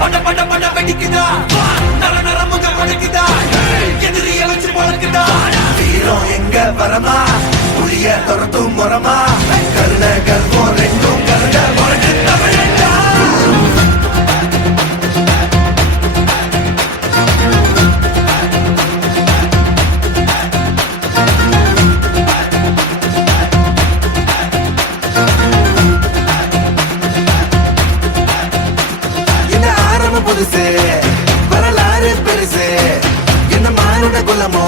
பட பட பட வெடிக்குதா நர நர முகம் உடைக்குதா எதிரிய வச்சு முழக்குதா வீரம் எங்க வரமா புளிய துரத்தும் முறமா கருண கல்வம் ரெண்டும் கருண முழக்கு தமிழண்டா புதுசு வரலாறு பெருசு என்ன மானுட குலமோ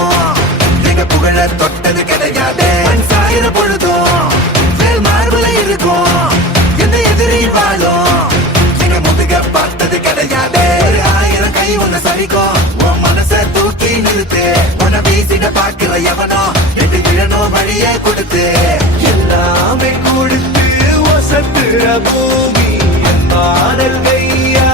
எங்க புகழ தொட்டது கிடையாது சாயிர பொழுதும் வேல் மார்புல இருக்கும் என்ன எதிரி வாழும் எங்க முதுக பார்த்தது கிடையாது 1000 கை உன்னை சரிக்கும் உன் மனச தூக்கி நிறுத்து உன்னை வீசிட பாக்குற எவனோ எட்டு விழனோ வழியே கொடுத்து எல்லாமே கொடுத்து வசத்துற பூமி என் மாடல் கையா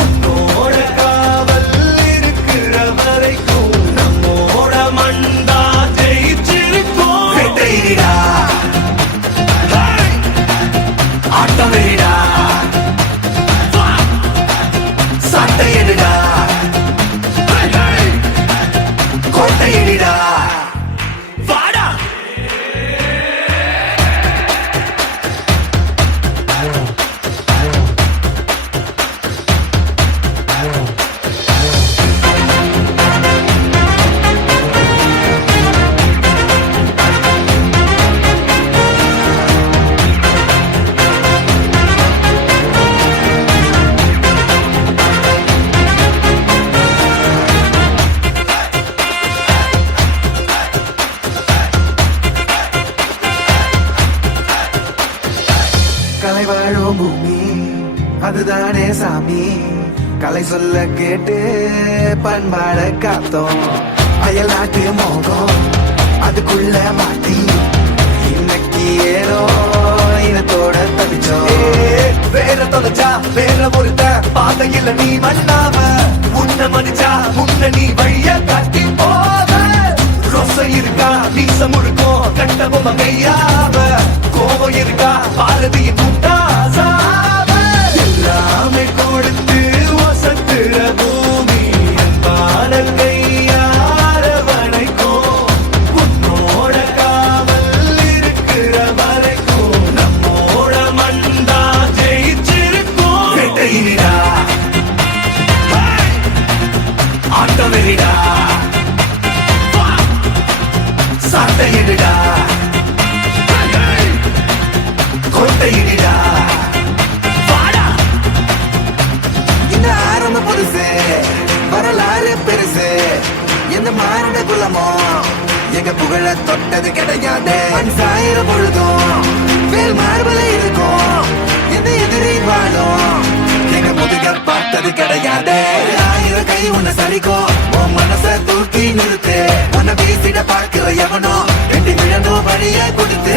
உன்னோட காவல் இருக்கிற வரைக்கும் நம்மோட மண்டா ஜெயிச்சிருக்கும் வெட்டையிடா ஆட்டம் வெறிடா சட்டையிடா கோட்டையிடா வாடா கலை வாழும் பூமி அதுதானே சாமி கலை சொல்ல கேட்டு பண்பாட காத்தோம் அயல் நாட்டு மோகம் அதுக்குள்ள மாட்டி இன்னைக்கு ஏதோ இனத்தோட தவிச்சோம் வேற தொலைச்சா வேற ஒருத்த பாதையில நீ மண்ணாம உன்ன மதிச்சா முன்ன நீ வழிய காட்டி போத ரொசை இருக்கா நீச முழுக்கும் கண்ட பொம்மை கையாவ கோபம் இருக்கா பாரதியின் முட்டாசாவ எல்லாமே கொடுத்து வசத்துற பூமி பாடல் கையார வளைக்கும் உன்னோட காவல் இருக்கிற வரைக்கும் நம்மோட மண்டா ஜெயிச்சிருக்கும் வெட்டையிடா ஆட்டம் வெறிடா சட்டையிடா கோட்டையிடா வாடா இந்த ஆரம்ப புதுசு வரலாறு பெருசு எந்த மானுட குலமோ எங்க புகழ தொட்டது கிடையாது சாயிர பொழுதும் வேல் மார்பல இருக்கும் எந்த எதிரி வாழும் எங்க முதுக பார்த்தது கிடையாது 1000 கை உன்னை சரிக்கும் உன் மனச தூக்கி நிறுத்து உன்னை வீசிட பாக்குற எவனோ ரெண்டு விழனோ வழிய கொடுத்து